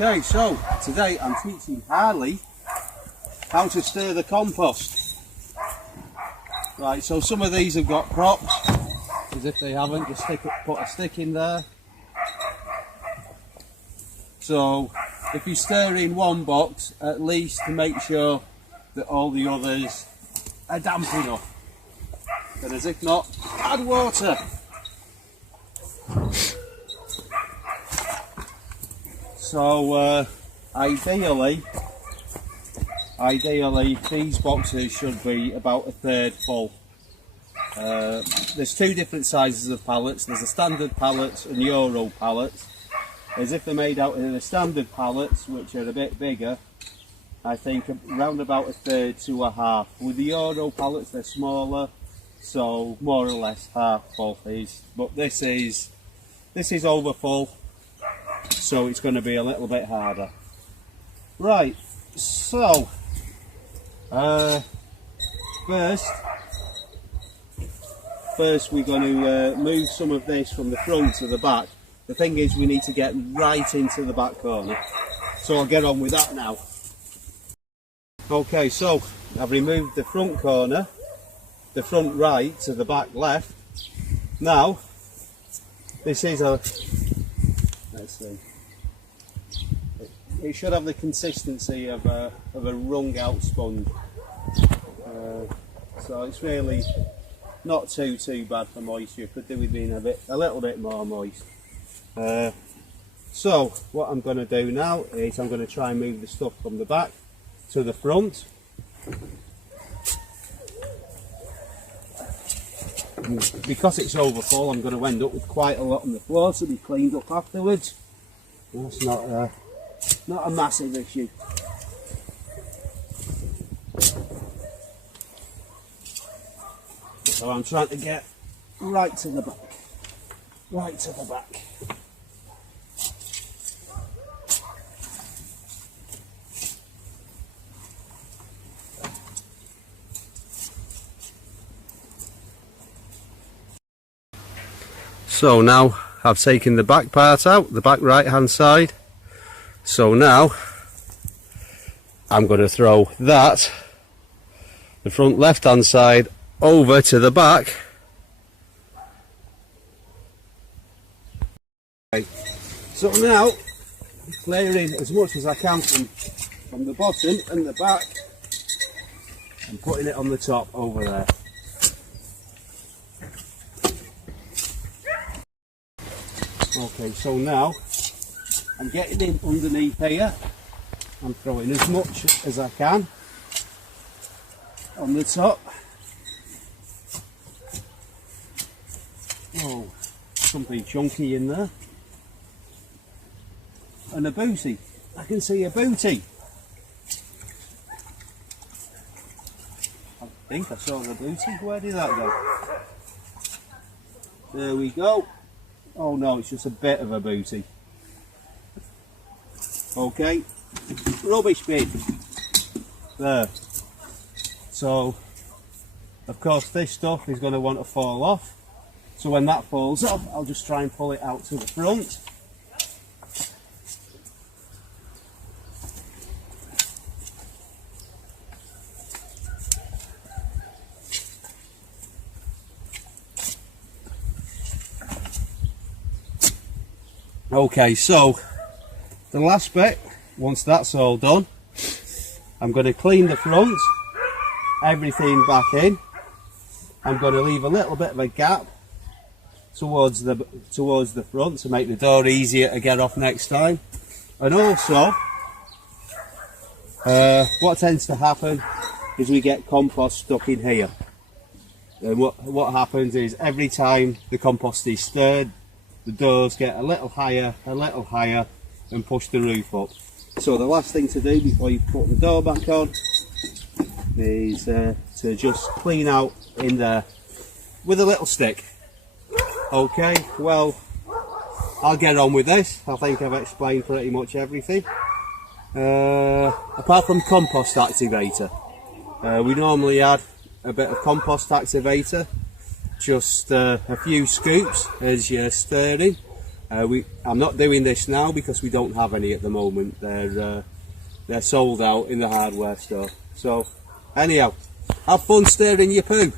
Okay, so today I'm teaching Harley how to stir the compost. Right, so some of these have got props, as if they haven't, just put a stick in there. So if you stir in one box, at least to make sure that all the others are damp enough. And as if not, add water. So ideally these boxes should be about a third full. There's two different sizes of pallets. There's the standard pallets and Euro pallets. As if they're made out of the standard pallets, which are a bit bigger, I think around about a third to a half. With the Euro pallets they're smaller, so more or less half full is. But this is over full, so it's going to be a little bit harder. Right, so first we're going to move some of this from the front to the back. The thing is, we need to get right into the back corner, so I'll get on with that now. Okay, so I've removed the front corner, the front right to the back left. Now this is a, let's see, it should have the consistency of a wrung out sponge, so it's really not too bad for moisture. Could do with being a little bit more moist. So what I'm going to do now is I'm going to try and move the stuff from the back to the front. Because it's overfull, I'm going to end up with quite a lot on the floor to be cleaned up afterwards. That's not a massive issue. So I'm trying to get right to the back. Right to the back. So now I've taken the back part out, the back right hand side. So now I'm going to throw that, the front left hand side, over to the back. Okay. So now clearing as much as I can from the bottom and the back and putting it on the top over there. Okay, so now I'm getting in underneath here. I'm throwing as much as I can on the top. Oh, something chunky in there. And a booty. I can see a booty. I think I saw the booty. Where did that go? There we go. Oh no, it's just a bit of a booty. Okay, rubbish bin. There. So, of course this stuff is going to want to fall off. So when that falls off, I'll just try and pull it out to the front. Okay, so the last bit, once that's all done, I'm going to clean the front, everything back in. I'm going to leave a little bit of a gap towards the front to make the door easier to get off next time. And also, what tends to happen is we get compost stuck in here. And what happens is every time the compost is stirred, the doors get a little higher and push the roof up. So the last thing to do before you put the door back on is to just clean out in there with a little stick. Okay, well, I'll get on with this. I think I've explained pretty much everything. Apart from compost activator, we normally add a bit of compost activator, just a few scoops as you're stirring, I'm not doing this now because we don't have any at the moment. They're sold out in the hardware store. So anyhow, have fun stirring your poo.